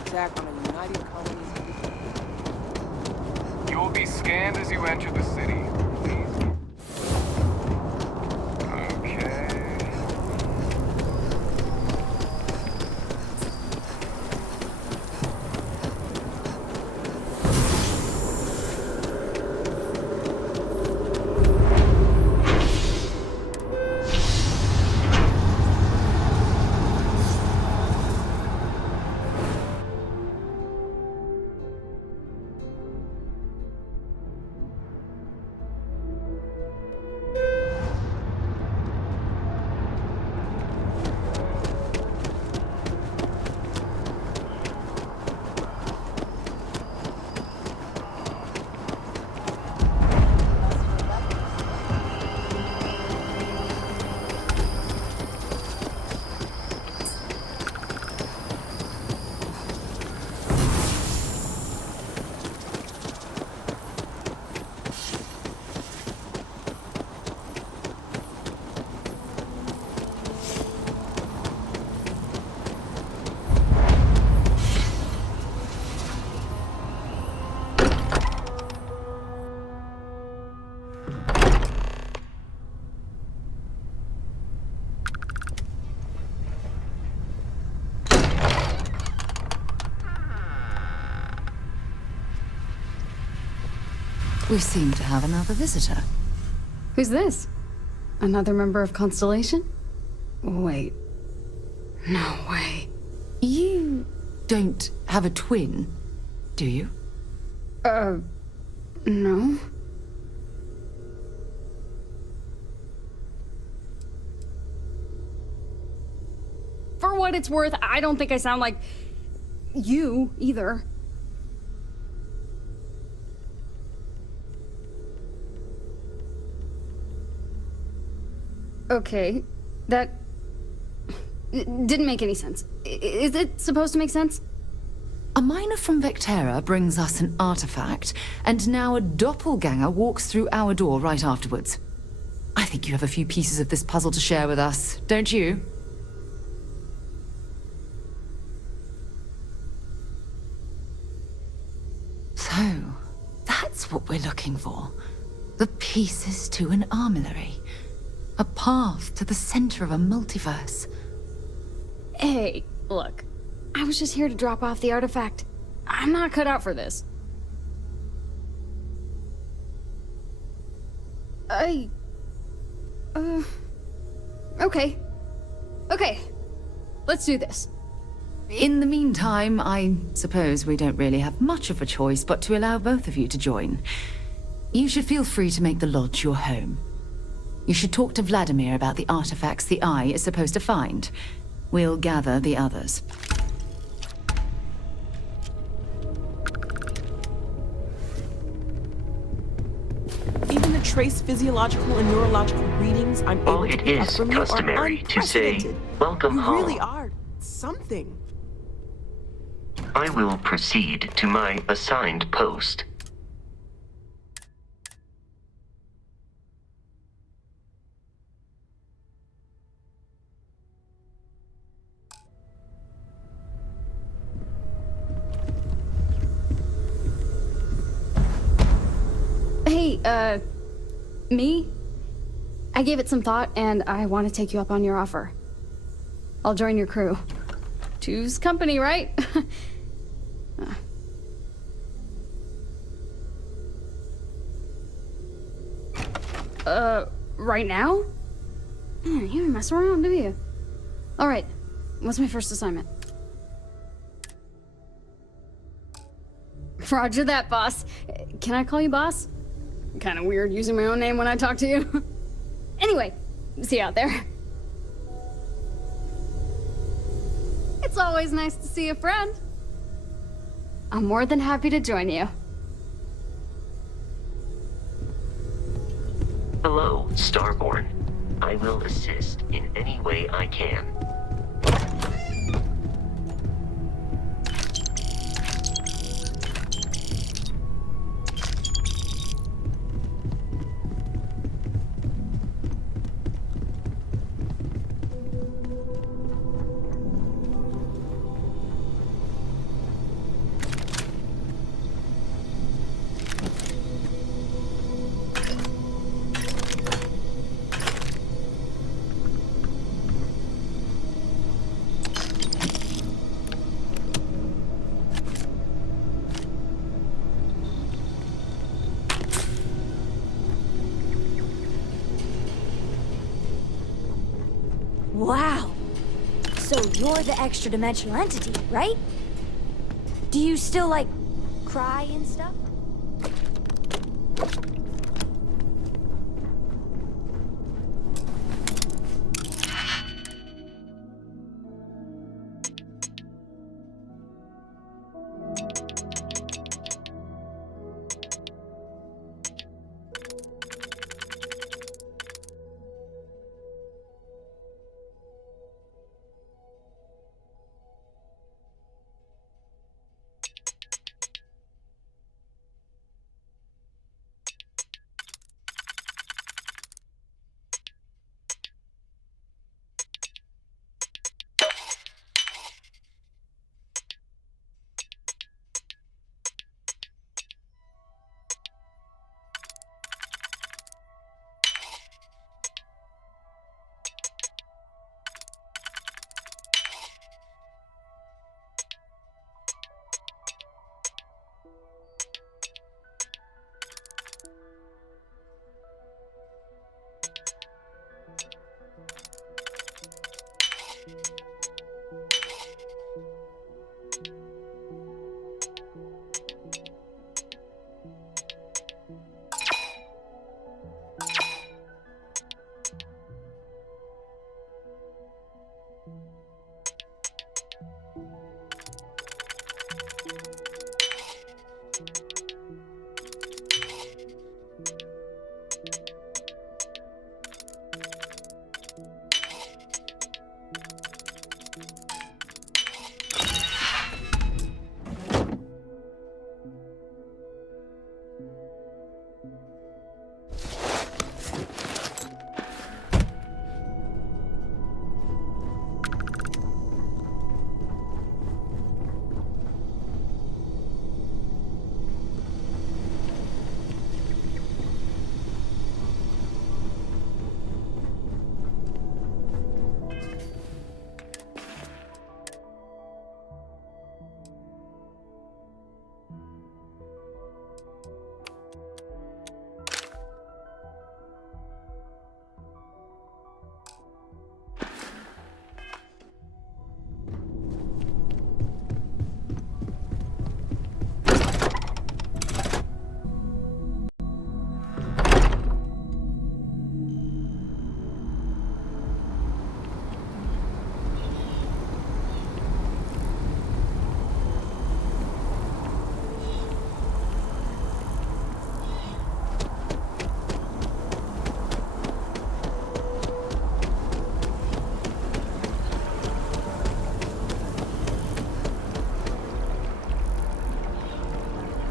attack on a united colony. You'll be scanned as you enter the city. Okay. We seem to have another visitor. Who's this? Another member of Constellation? Wait. No way. You don't have a twin, do you? No. For what it's worth, I don't think I sound like you either. Okay, that didn't make any sense. Is it supposed to make sense? A miner from Vectera brings us an artifact, and now a doppelganger walks through our door right afterwards. I think you have a few pieces of this puzzle to share with us, don't you? So, that's what we're looking for. The pieces to an armillary. A path to the center of a multiverse. Hey, look. I was just here to drop off the artifact. I'm not cut out for this. Okay. Okay. Let's do this. In the meantime, I suppose we don't really have much of a choice but to allow both of you to join. You should feel free to make the lodge your home. You should talk to Vladimir about the artifacts the Eye is supposed to find. We'll gather the others. Even the trace physiological and neurological readings I'm able to pick up from you are customary to say, unprecedented. "Welcome You home." really are something. I will proceed to my assigned post. Hey, me? I gave it some thought, and I want to take you up on your offer. I'll join your crew. Two's company, right? Right now? You don't mess around, do you? Alright, what's my first assignment? Roger that, boss. Can I call you boss? Kinda weird using my own name when I talk to you. Anyway, see you out there. It's always nice to see a friend. I'm more than happy to join you. Hello, Starborn. I will assist in any way I can. you're the extra-dimensional entity, right? Do you still, like, cry and stuff?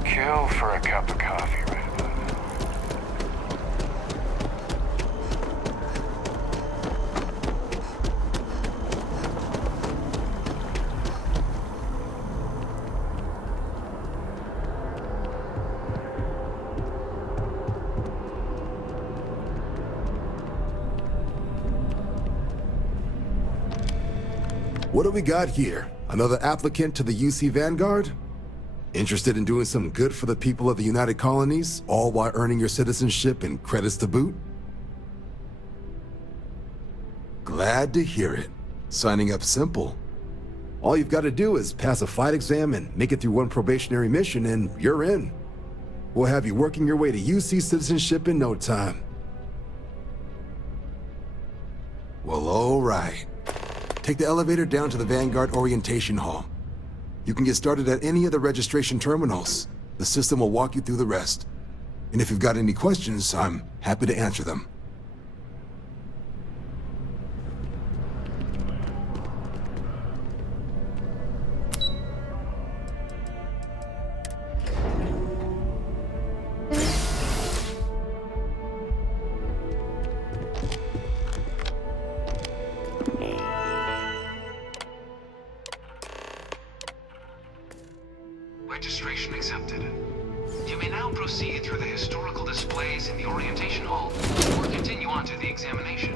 Kill for a cup of coffee right about now. What do we got here? Another applicant to the UC Vanguard? Interested in doing some good for the people of the United Colonies, all while earning your citizenship and credits to boot? Glad to hear it. Signing up simple. All you've got to do is pass a fight exam and make it through one probationary mission and you're in. We'll have you working your way to UC citizenship in no time. Well, all right. Take the elevator down to the Vanguard Orientation Hall. You can get started at any of the registration terminals. The system will walk you through the rest. And if you've got any questions, I'm happy to answer them. Registration accepted. You may now proceed through the historical displays in the orientation hall, or continue on to the examination.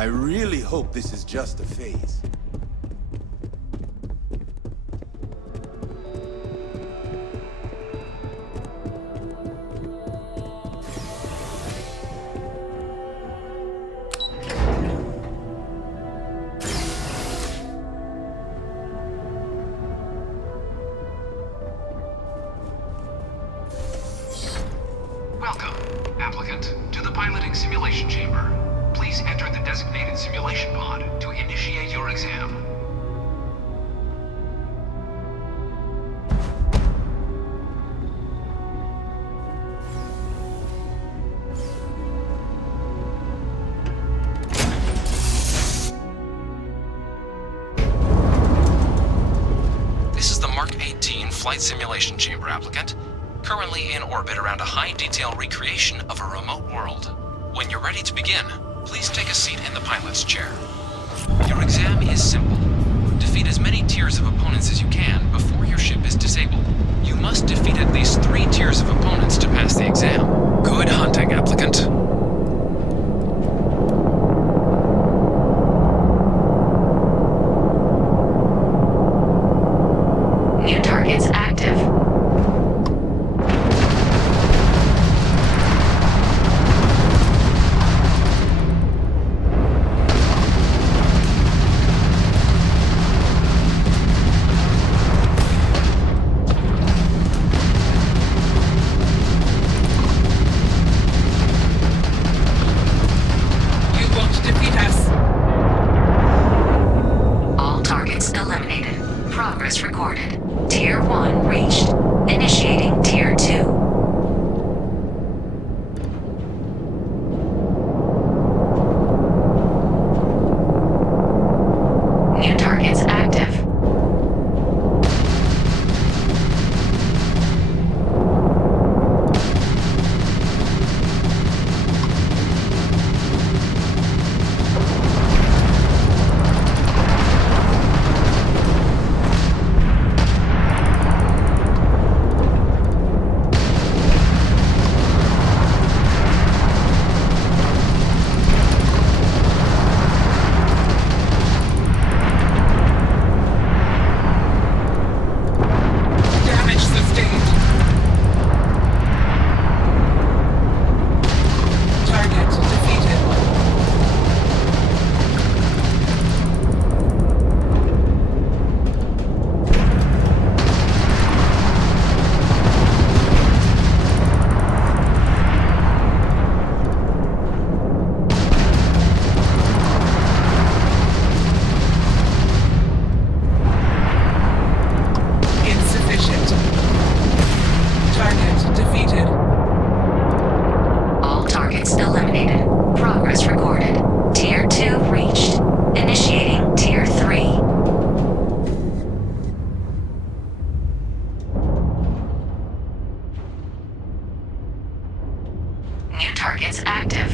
I really hope this is just a phase. Welcome, applicant, to the piloting simulation chamber. Please enter the designated simulation pod to initiate your exam. This is the Mark 18 flight simulation chamber, applicant. Currently in orbit around a high-detail recreation of a remote world. When you're ready to begin, please take a seat in the pilot's chair. Your exam is simple. Defeat as many tiers of opponents as you can before your ship is disabled. You must defeat at least 3 tiers of opponents to pass the exam. Good hunting, applicant. New targets active. All targets eliminated. Progress recorded. Tier 1 reached. Initiating Tier 2. New targets active. Damage sustained. Target defeated. Insufficient. Target defeated. All targets eliminated. Progress recorded. Tier 2 reached. Initiating Tier 3. New targets active.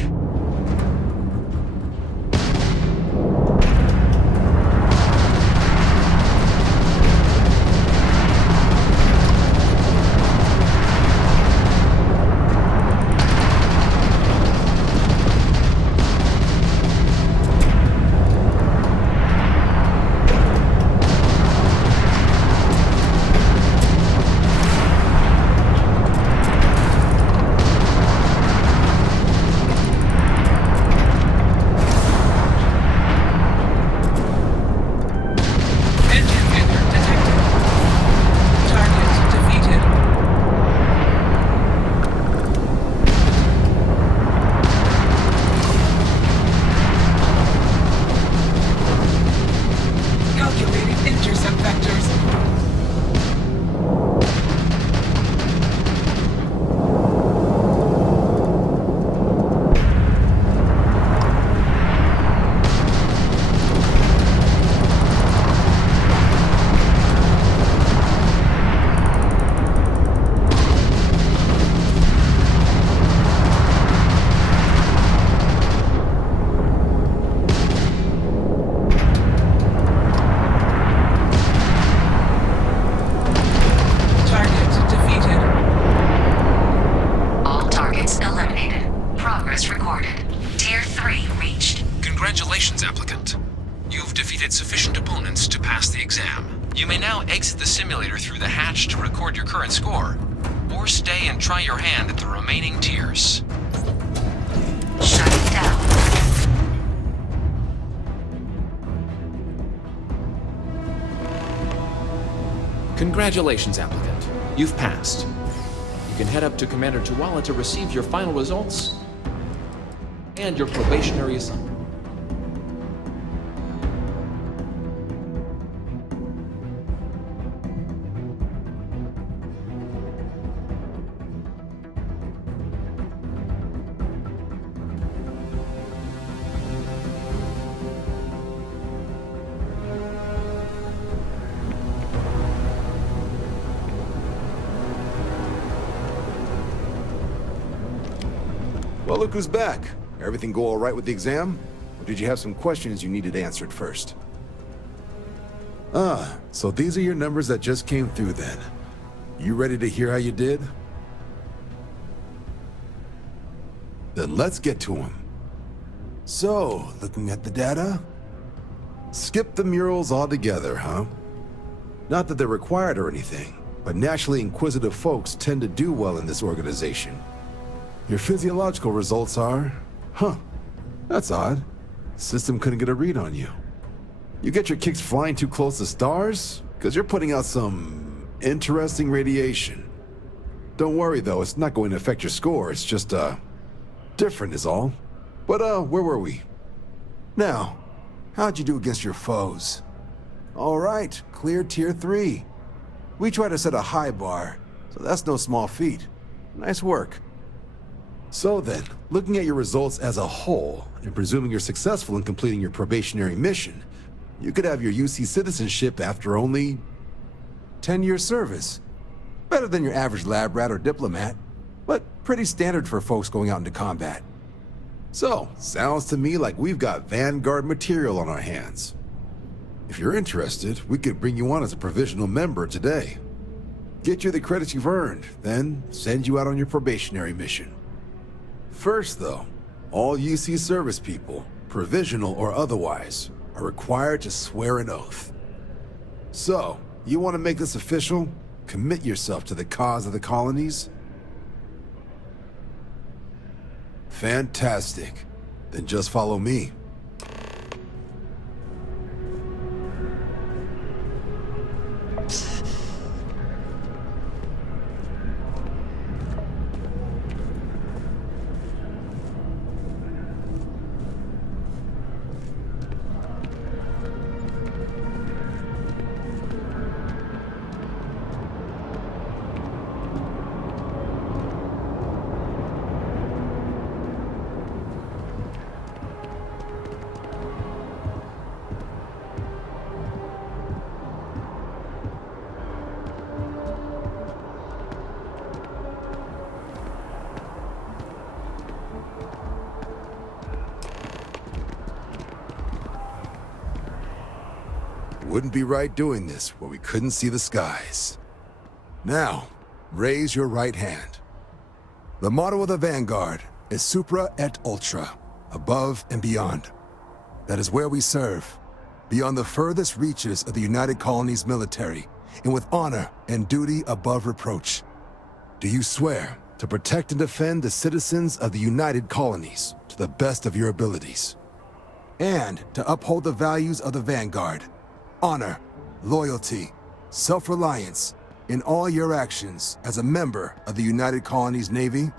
sufficient opponents to pass the exam. You may now exit the simulator through the hatch to record your current score, or stay and try your hand at the remaining tiers. Shutting down. Congratulations, applicant. You've passed. You can head up to Commander Tuwala to receive your final results and your probationary assignment. Well, look who's back. Everything go all right with the exam? Or did you have some questions you needed answered first? So these are your numbers that just came through then. You ready to hear how you did? Then let's get to them. So, looking at the data? Skip the murals altogether, huh? Not that they're required or anything, but naturally inquisitive folks tend to do well in this organization. Your physiological results are... that's odd. System couldn't get a read on you. You get your kicks flying too close to stars? Because you're putting out some interesting radiation. Don't worry though, it's not going to affect your score, it's just, different is all. But, where were we? Now, how'd you do against your foes? All right, clear tier 3. We try to set a high bar, so that's no small feat. Nice work. So then, looking at your results as a whole, and presuming you're successful in completing your probationary mission, you could have your UC citizenship after only 10 years service. Better than your average lab rat or diplomat, but pretty standard for folks going out into combat. So, sounds to me like we've got Vanguard material on our hands. If you're interested, we could bring you on as a provisional member today. Get you the credits you've earned, then send you out on your probationary mission. First, though, all UC service people, provisional or otherwise, are required to swear an oath. So, you want to make this official? Commit yourself to the cause of the colonies? Fantastic. Then just follow me. Wouldn't be right doing this where we couldn't see the skies. Now, raise your right hand. The motto of the Vanguard is Supra et Ultra, above and beyond. That is where we serve, beyond the furthest reaches of the United Colonies military, and with honor and duty above reproach. Do you swear to protect and defend the citizens of the United Colonies to the best of your abilities? And to uphold the values of the Vanguard, honor, loyalty, self-reliance in all your actions as a member of the United Colonies Navy?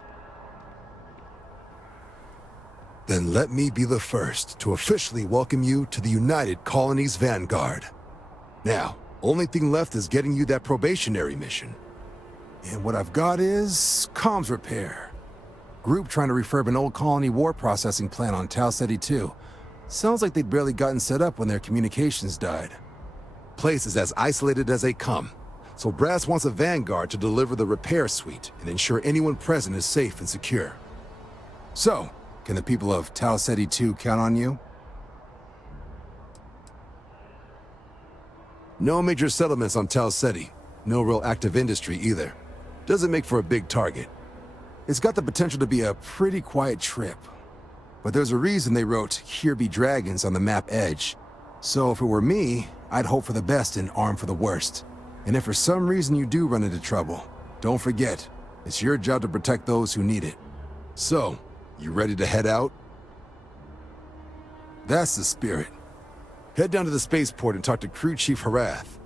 Then let me be the first to officially welcome you to the United Colonies Vanguard. Now, only thing left is getting you that probationary mission. And what I've got is comms repair. Group trying to refurb an old colony war processing plant on Tau Ceti 2. Sounds like they'd barely gotten set up when their communications died. Place is as isolated as they come, so Brass wants a Vanguard to deliver the repair suite and ensure anyone present is safe and secure. So, can the people of Tau Ceti 2 count on you? No major settlements on Tau Ceti. No real active industry either. Doesn't make for a big target. It's got the potential to be a pretty quiet trip. But there's a reason they wrote "Here be dragons" on the map edge. So if it were me, I'd hope for the best and arm for the worst. And if for some reason you do run into trouble, don't forget, it's your job to protect those who need it. So, you ready to head out? That's the spirit. Head down to the spaceport and talk to Crew Chief Harath.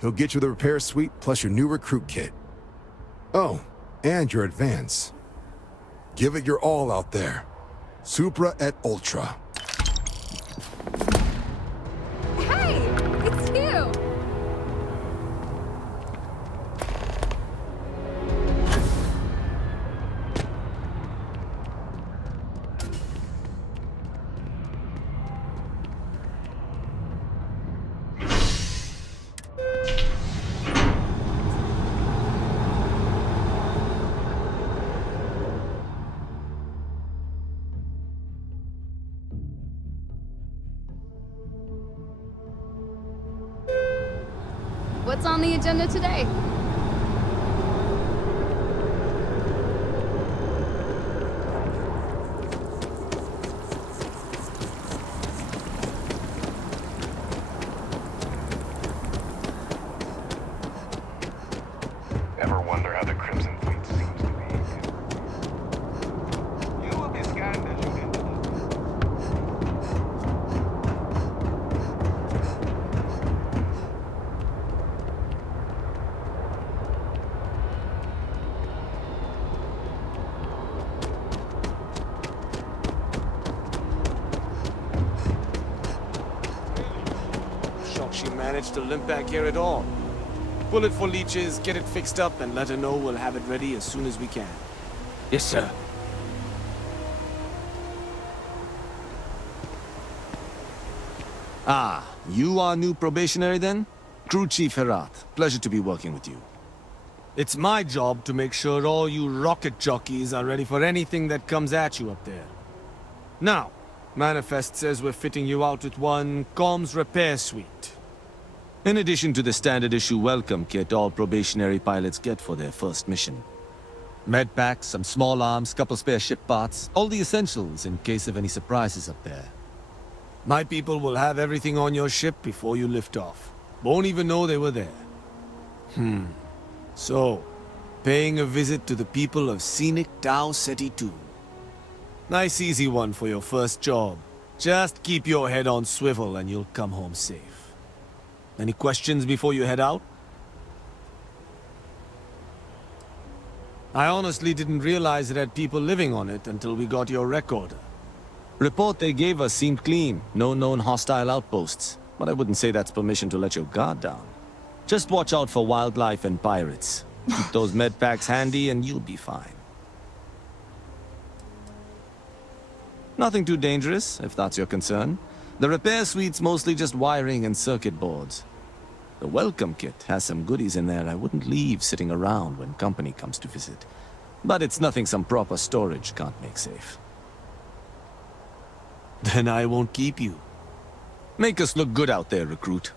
He'll get you the repair suite plus your new recruit kit. Oh, and your advance. Give it your all out there. Supra et Ultra. Hey, it's you! What's on the agenda today? Ever wonder how the Crimson Fleet seems to be? You will be scanned as you enter the... Shocked she managed to limp back here at all. Pull it for leeches, get it fixed up, and let her know we'll have it ready as soon as we can. Yes, sir. Ah, you are new probationary then? Crew Chief Herath, pleasure to be working with you. It's my job to make sure all you rocket jockeys are ready for anything that comes at you up there. Now, Manifest says we're fitting you out with one comms repair suite. In addition to the standard issue welcome kit all probationary pilots get for their first mission. Med packs, some small arms, couple spare ship parts, all the essentials in case of any surprises up there. My people will have everything on your ship before you lift off. Won't even know they were there. So, paying a visit to the people of scenic Tau Ceti 2. Nice easy one for your first job. Just keep your head on swivel and you'll come home safe. Any questions before you head out? I honestly didn't realize it had people living on it until we got your recorder. Report they gave us seemed clean. No known hostile outposts. But I wouldn't say that's permission to let your guard down. Just watch out for wildlife and pirates. Keep those med packs handy and you'll be fine. Nothing too dangerous, if that's your concern. The repair suite's mostly just wiring and circuit boards. The welcome kit has some goodies in there I wouldn't leave sitting around when company comes to visit. But it's nothing some proper storage can't make safe. Then I won't keep you. Make us look good out there, recruit.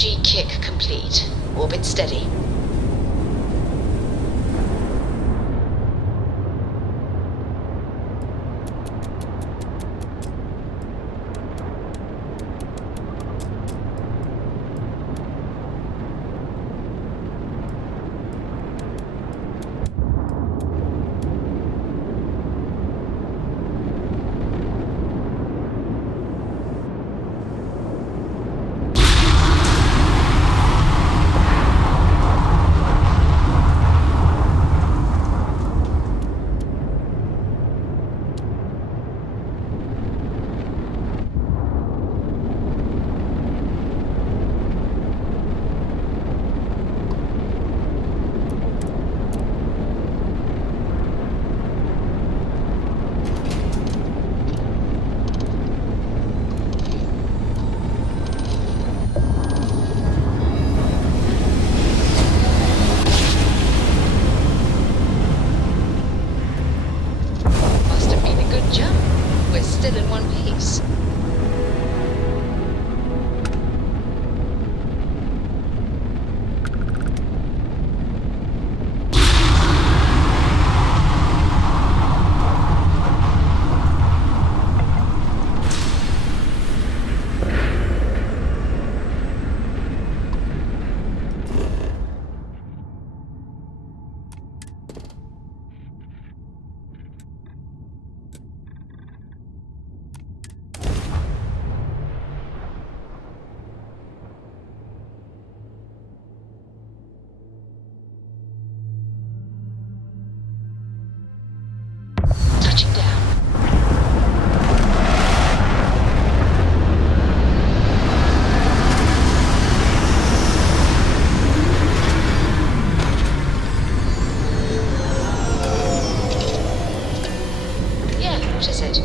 NG kick complete. Orbit steady. Still in one piece. Touching down. Yeah, what is it?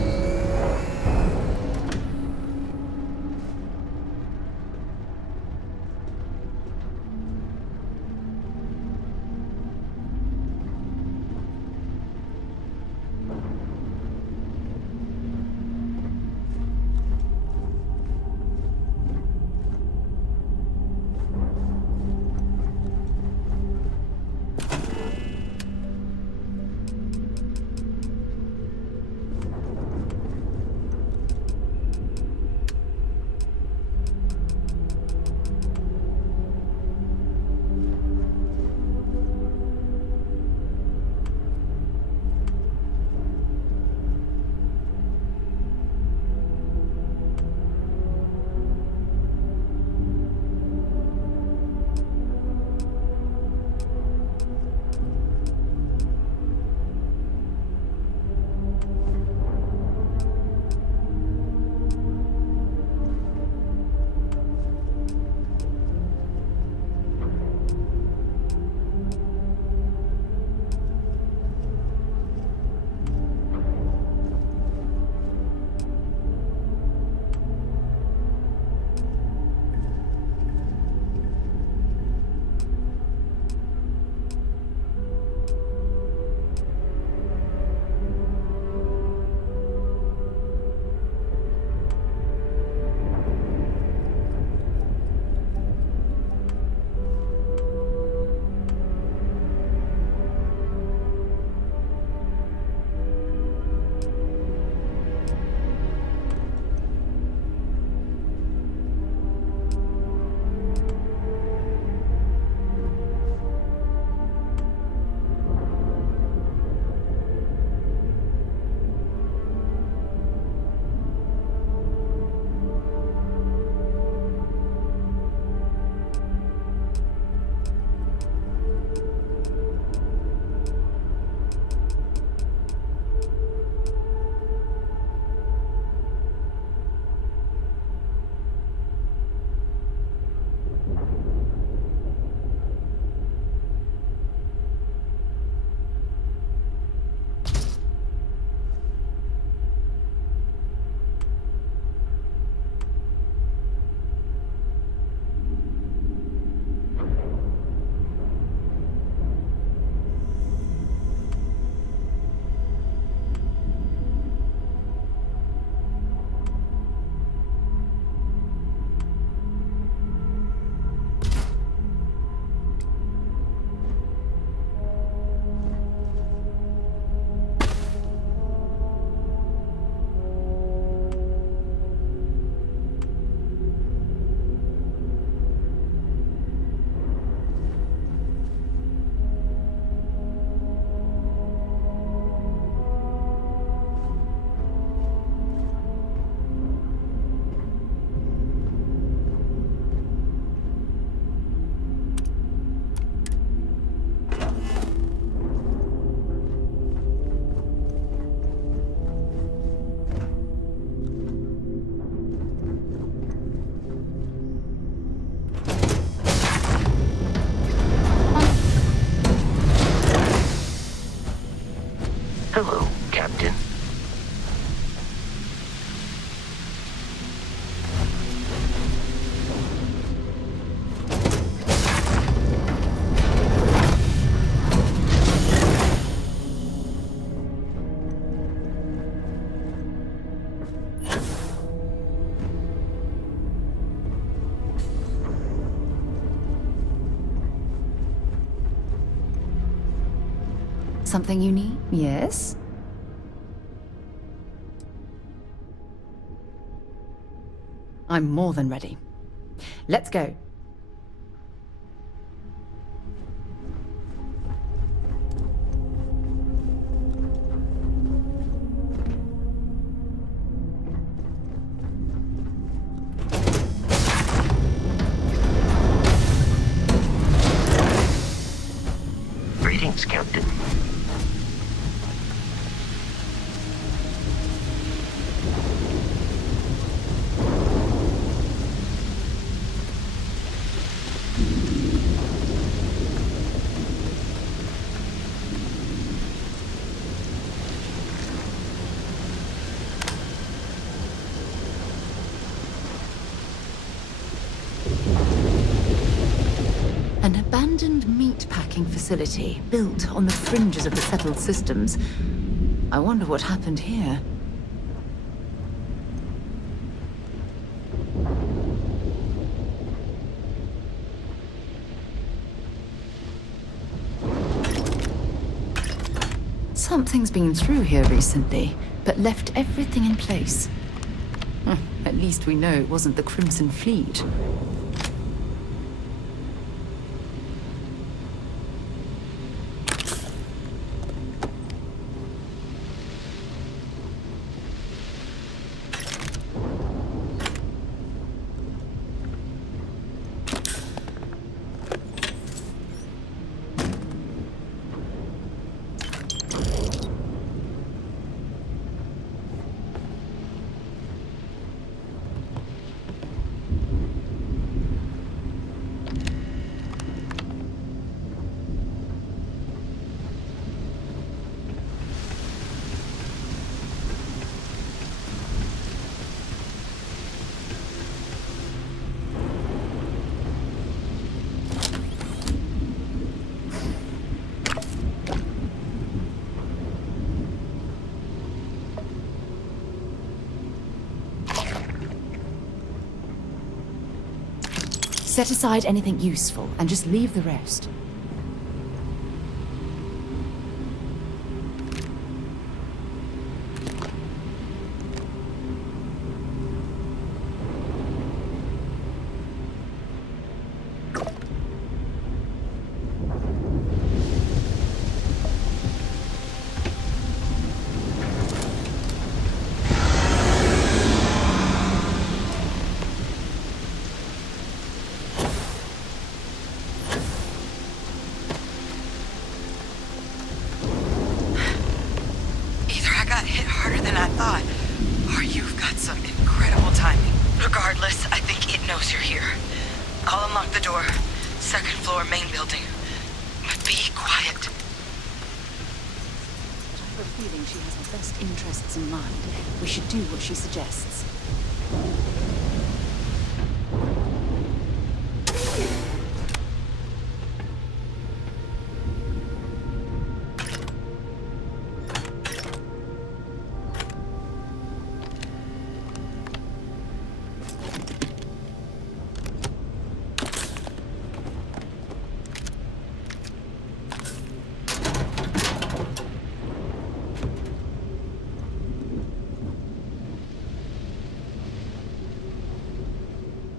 something you need? Yes? I'm more than ready. Let's go. Greetings, Captain. An abandoned meatpacking facility built on the fringes of the settled systems. I wonder what happened here. Something's been through here recently, but left everything in place. At least we know it wasn't the Crimson Fleet. Set aside anything useful and just leave the rest. She has our best interests in mind. We should do what she suggests.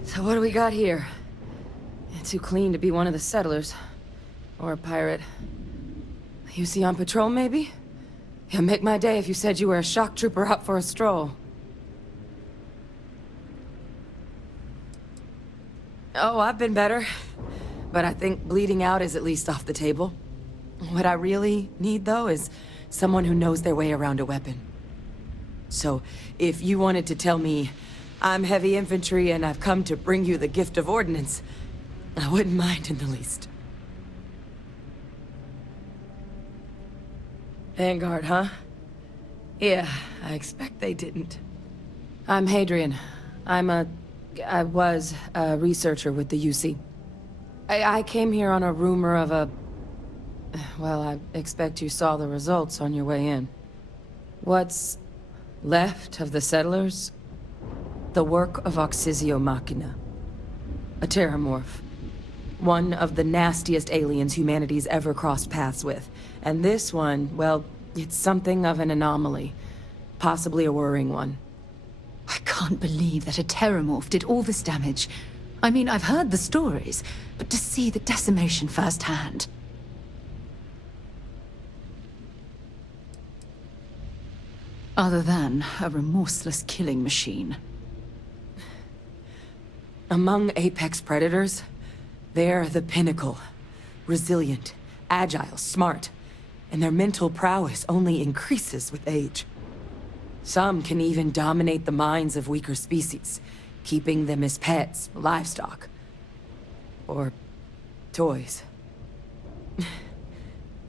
So what do we got here? It's too clean to be one of the settlers. Or a pirate. You see on patrol, maybe? Yeah, make my day if you said you were a shock trooper out for a stroll. Oh, I've been better. But I think bleeding out is at least off the table. What I really need, though, is someone who knows their way around a weapon. So, if you wanted to tell me, I'm heavy infantry and I've come to bring you the gift of ordnance, I wouldn't mind in the least. Vanguard, huh? Yeah, I expect they didn't. I'm Hadrian. I was a researcher with the UC. I came here on a rumor of a... Well, I expect you saw the results on your way in. What's left of the settlers? The work of Oxysio Machina. A terramorph. One of the nastiest aliens humanity's ever crossed paths with. And this one, well, it's something of an anomaly. Possibly a worrying one. I can't believe that a Terramorph did all this damage. I mean, I've heard the stories, but to see the decimation firsthand. Other than a remorseless killing machine. Among apex predators, they're the pinnacle. Resilient, agile, smart, and their mental prowess only increases with age. Some can even dominate the minds of weaker species, keeping them as pets, livestock, or toys.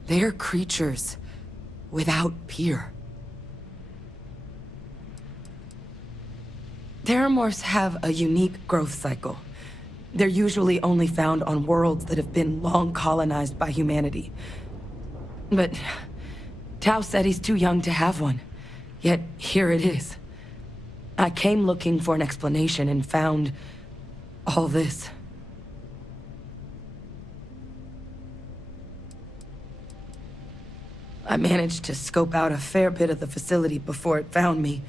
They're creatures without peer. Terramorphs have a unique growth cycle. They're usually only found on worlds that have been long colonized by humanity. But Tau said he's too young to have one. Yet here it is. I came looking for an explanation and found all this. I managed to scope out a fair bit of the facility before it found me.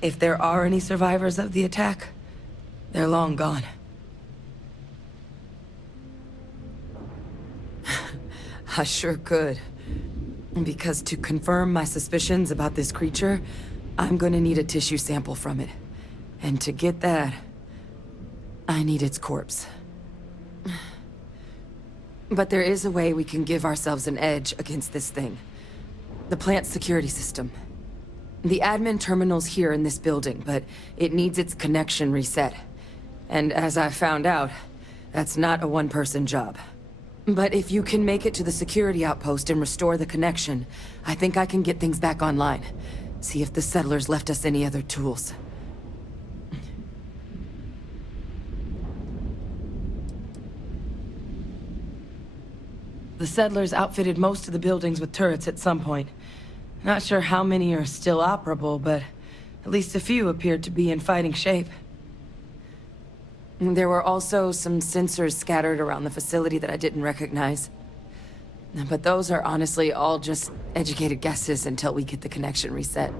If there are any survivors of the attack, they're long gone. I sure could. Because to confirm my suspicions about this creature, I'm gonna need a tissue sample from it. And to get that, I need its corpse. But there is a way we can give ourselves an edge against this thing. The plant security system. The admin terminal's here in this building, but it needs its connection reset. And as I found out, that's not a one-person job. But if you can make it to the security outpost and restore the connection, I think I can get things back online. See if the settlers left us any other tools. The settlers outfitted most of the buildings with turrets at some point. Not sure how many are still operable, but at least a few appeared to be in fighting shape. There were also some sensors scattered around the facility that I didn't recognize. But those are honestly all just educated guesses until we get the connection reset.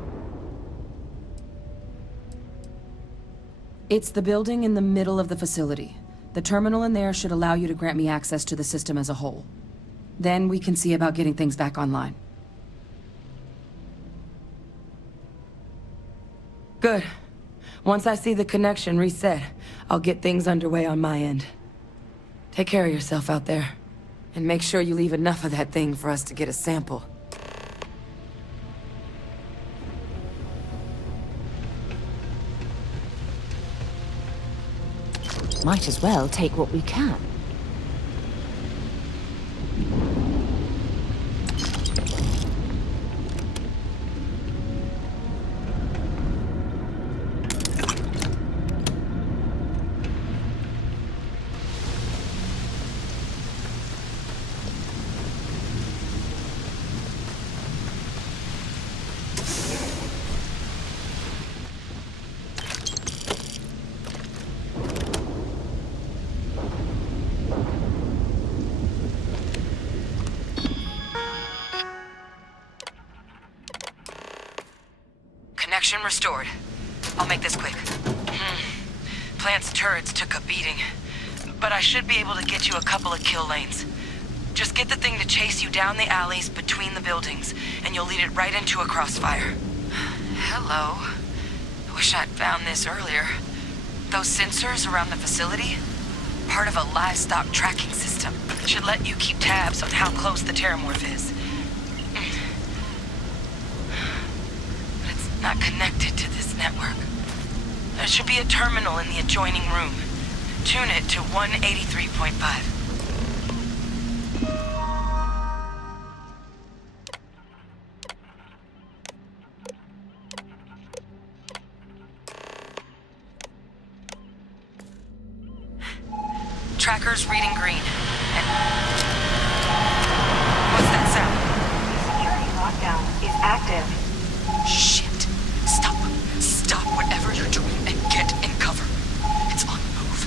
It's the building in the middle of the facility. The terminal in there should allow you to grant me access to the system as a whole. Then we can see about getting things back online. Good. Once I see the connection reset, I'll get things underway on my end. Take care of yourself out there. And make sure you leave enough of that thing for us to get a sample. Might as well take what we can. Connection restored. I'll make this quick. Plant's turrets took a beating, but I should be able to get you a couple of kill lanes. Just get the thing to chase you down the alleys between the buildings, and you'll lead it right into a crossfire. Hello. I wish I'd found this earlier. Those sensors around the facility? Part of a livestock tracking system. It should let you keep tabs on how close the Terramorph is. Not connected to this network. There should be a terminal in the adjoining room. Tune it to 183.5. Tracker's reading green. And what's that sound? Security lockdown is active. Shit. Stop whatever you're doing and get in cover. It's on the move.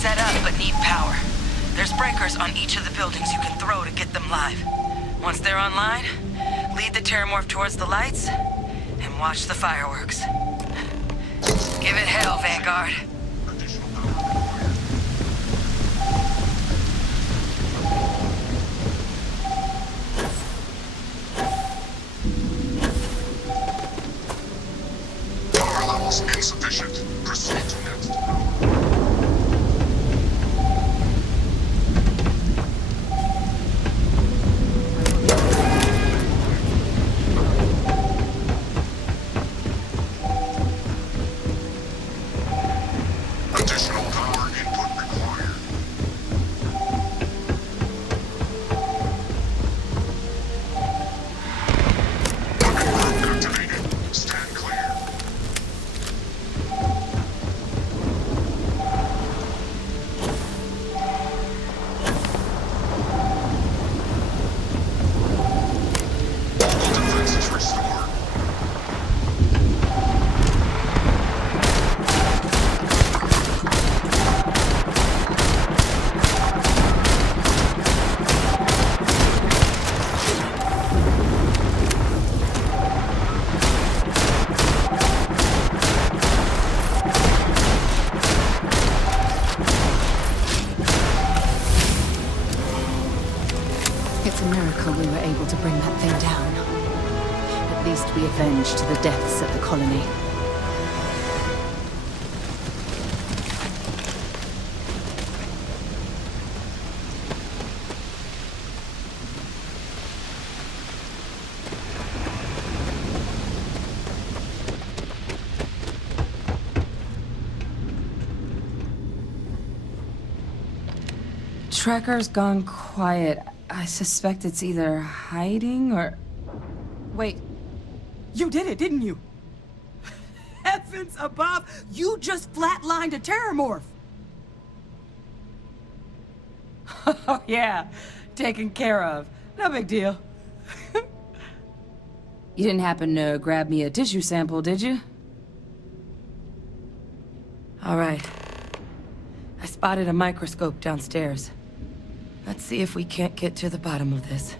set up but need power. There's breakers on each of the buildings you can throw to get them live. Once they're online, lead the Terramorph towards the lights and watch the fireworks. Give it hell, Vanguard. Power levels insufficient. Proceed to next. Additional power input required. Weapon group activated. Stand clear. All defenses restored. It's a miracle we were able to bring that thing down. At least we avenged the deaths at the colony. Tracker's gone quiet. I suspect it's either hiding or... Wait. You did it, didn't you? Heavens above! You just flatlined a Terramorph! Oh, yeah. Taken care of. No big deal. You didn't happen to grab me a tissue sample, did you? All right. I spotted a microscope downstairs. Let's see if we can't get to the bottom of this.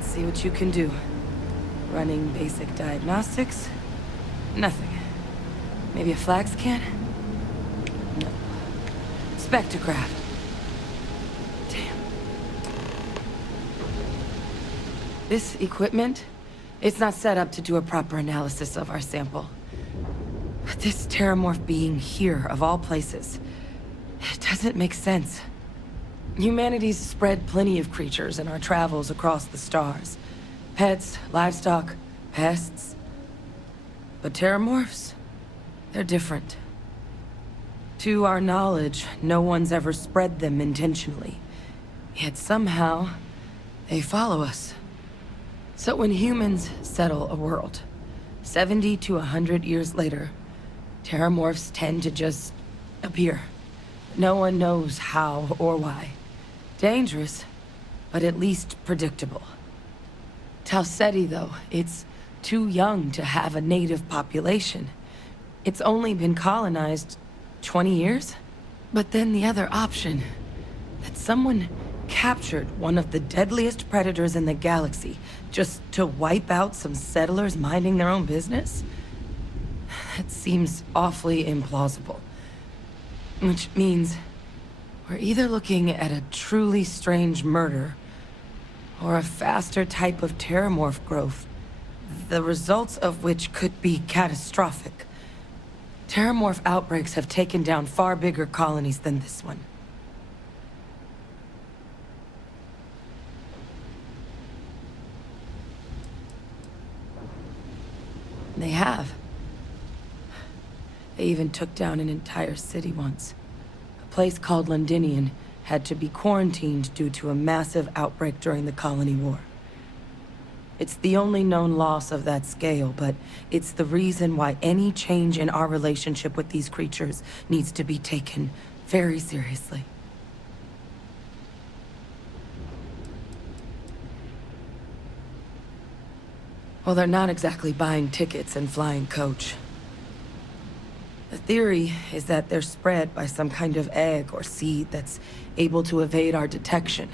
See what you can do. Running basic diagnostics? Nothing. Maybe a flag scan? No. Spectrograph. Damn. This equipment, it's not set up to do a proper analysis of our sample. But this Terramorph being here, of all places, it doesn't make sense. Humanity's spread plenty of creatures in our travels across the stars. Pets, livestock, pests. But Terramorphs? They're different. To our knowledge, no one's ever spread them intentionally. Yet somehow, they follow us. So when humans settle a world, 70 to 100 years later, Terramorphs tend to just appear. No one knows how or why. Dangerous, but at least predictable. Tau Ceti, though, it's too young to have a native population. It's only been colonized 20 years? But then the other option, that someone captured one of the deadliest predators in the galaxy just to wipe out some settlers minding their own business? That seems awfully implausible. Which means we're either looking at a truly strange murder or a faster type of Terramorph growth the results of which could be catastrophic. Terramorph outbreaks have taken down far bigger colonies than this one. They have. They even took down an entire city once. A place called Londinian had to be quarantined due to a massive outbreak during the Colony War. It's the only known loss of that scale, but it's the reason why any change in our relationship with these creatures needs to be taken very seriously. Well, they're not exactly buying tickets and flying coach. The theory is that they're spread by some kind of egg or seed that's able to evade our detection.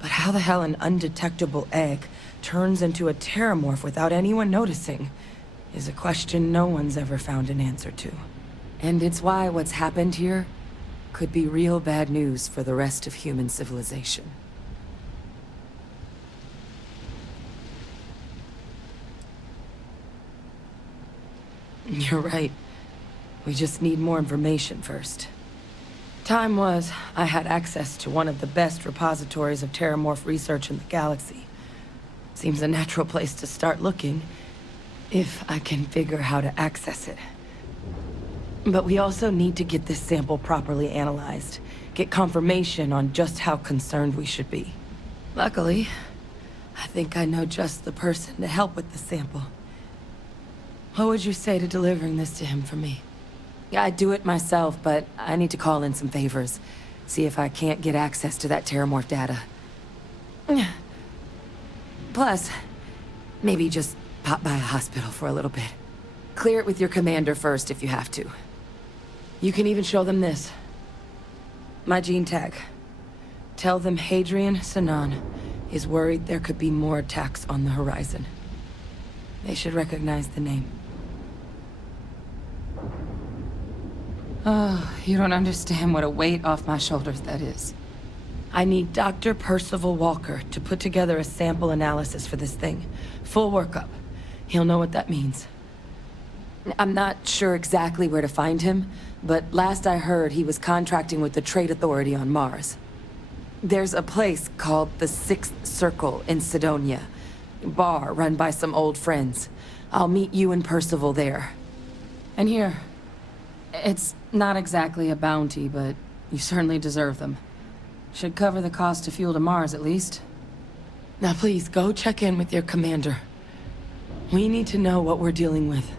But how the hell an undetectable egg turns into a terramorph without anyone noticing is a question no one's ever found an answer to. And it's why what's happened here could be real bad news for the rest of human civilization. You're right. We just need more information first. Time was, I had access to one of the best repositories of terramorph research in the galaxy. Seems a natural place to start looking, if I can figure how to access it. But we also need to get this sample properly analyzed, get confirmation on just how concerned we should be. Luckily, I think I know just the person to help with the sample. What would you say to delivering this to him for me? I'd do it myself, but I need to call in some favors. See if I can't get access to that terramorph data. Plus, maybe just pop by a hospital for a little bit. Clear it with your commander first if you have to. You can even show them this. My gene tag. Tell them Hadrian Sinan is worried there could be more attacks on the horizon. They should recognize the name. Oh, you don't understand what a weight off my shoulders that is. I need Dr. Percival Walker to put together a sample analysis for this thing. Full workup. He'll know what that means. I'm not sure exactly where to find him, but last I heard he was contracting with the Trade Authority on Mars. There's a place called the Sixth Circle in Sidonia. Bar run by some old friends. I'll meet you and Percival there. And here, it's not exactly a bounty, but you certainly deserve them. Should cover the cost to fuel to Mars, at least. Now please, go check in with your commander. We need to know what we're dealing with.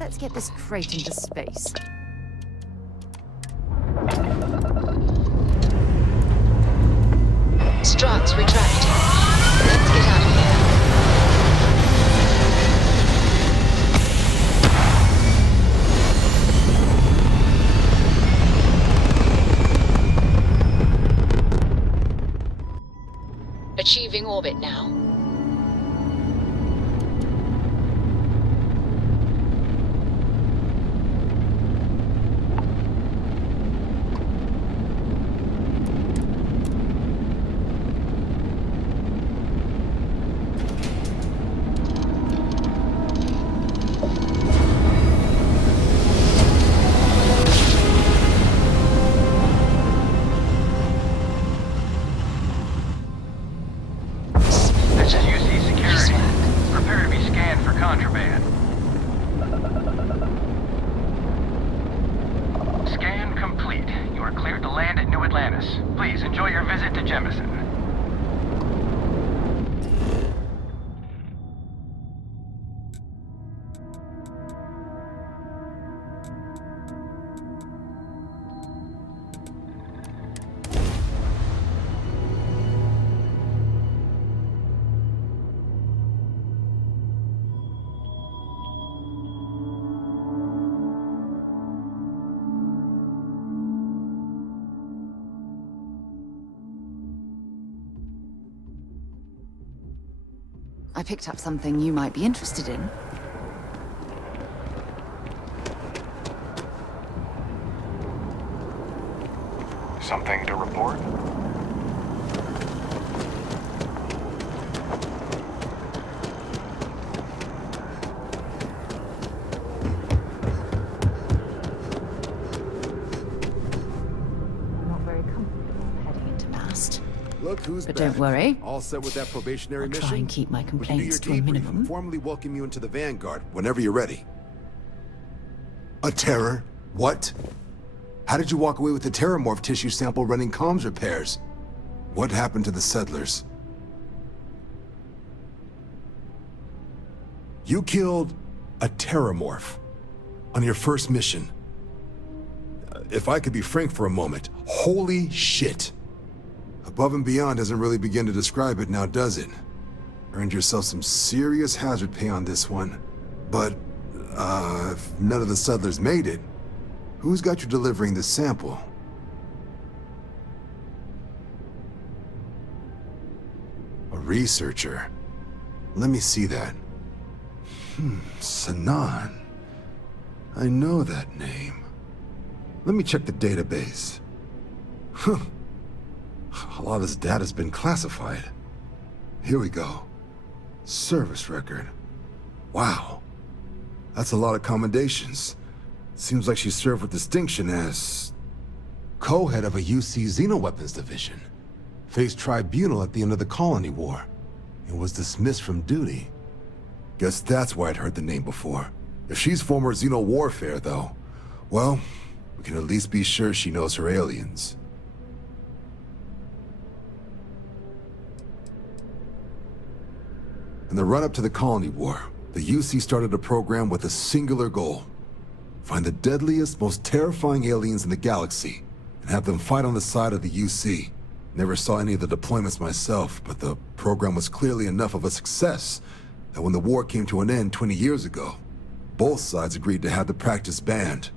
Let's get this crate into space. Struts retracting. Let's get out of here. Achieving orbit now. Please enjoy your visit to Jemison. I picked up something you might be interested in. Something to report? Not very comfortable heading into Mast. Look who's But back. don't worry. All set with that probationary I'll mission? try and keep my We can do complaints to your a debrief minimum. and formally welcome you into the Vanguard whenever you're ready. A terror? What? How did you walk away with the terramorph tissue sample running comms repairs? What happened to the settlers? You killed a terramorph on your first mission. If I could be frank for a moment, holy shit. Above and beyond doesn't really begin to describe it now, does it? Earned yourself some serious hazard pay on this one. But, if none of the settlers made it, who's got you delivering this sample? A researcher. Let me see that. Sanan. I know that name. Let me check the database. Huh. A lot of this data's been classified. Here we go. Service record. Wow. That's a lot of commendations. Seems like she served with distinction as co-head of a UC Xenoweapons division. Faced tribunal at the end of the Colony War. And was dismissed from duty. Guess that's why I'd heard the name before. If she's former Xeno warfare, though, well, we can at least be sure she knows her aliens. In the run-up to the Colony War, the UC started a program with a singular goal. Find the deadliest, most terrifying aliens in the galaxy, and have them fight on the side of the UC. Never saw any of the deployments myself, but the program was clearly enough of a success that when the war came to an end 20 years ago, both sides agreed to have the practice banned,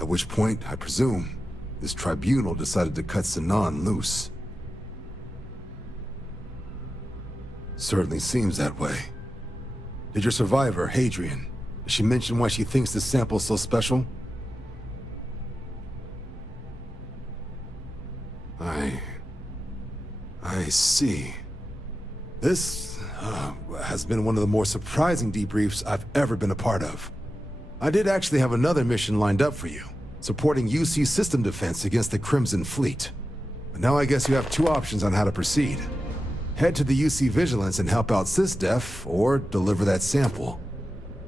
at which point, I presume, this tribunal decided to cut Sanan loose. Certainly seems that way. Did your survivor, Hadrian, did she mention why she thinks this sample's so special? I see. This has been one of the more surprising debriefs I've ever been a part of. I did actually have another mission lined up for you, supporting UC system defense against the Crimson Fleet. But now I guess you have two options on how to proceed. Head to the UC Vigilance and help out SysDef, or deliver that sample.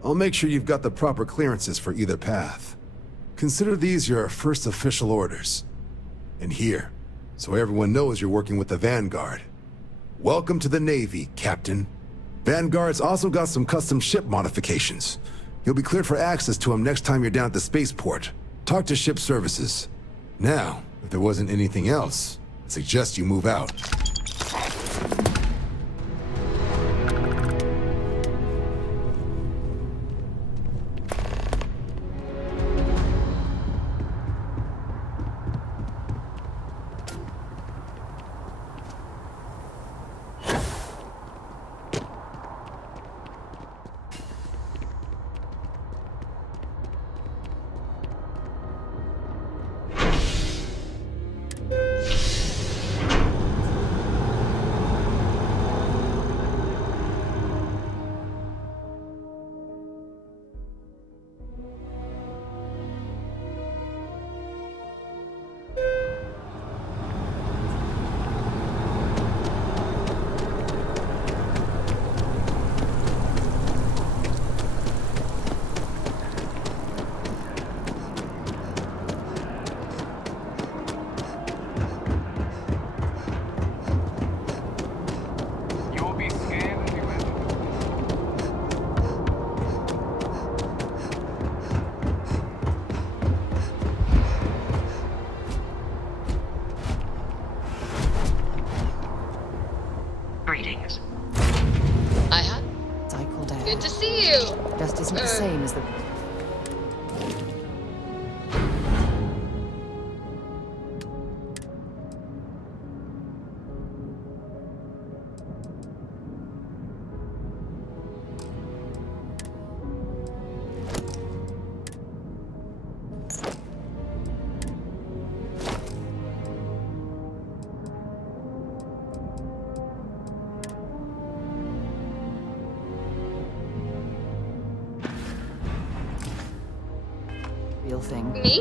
I'll make sure you've got the proper clearances for either path. Consider these your first official orders. And here, so everyone knows you're working with the Vanguard. Welcome to the Navy, Captain. Vanguard's also got some custom ship modifications. You'll be cleared for access to them next time you're down at the spaceport. Talk to ship services. Now, if there wasn't anything else, I suggest you move out. real thing. Me?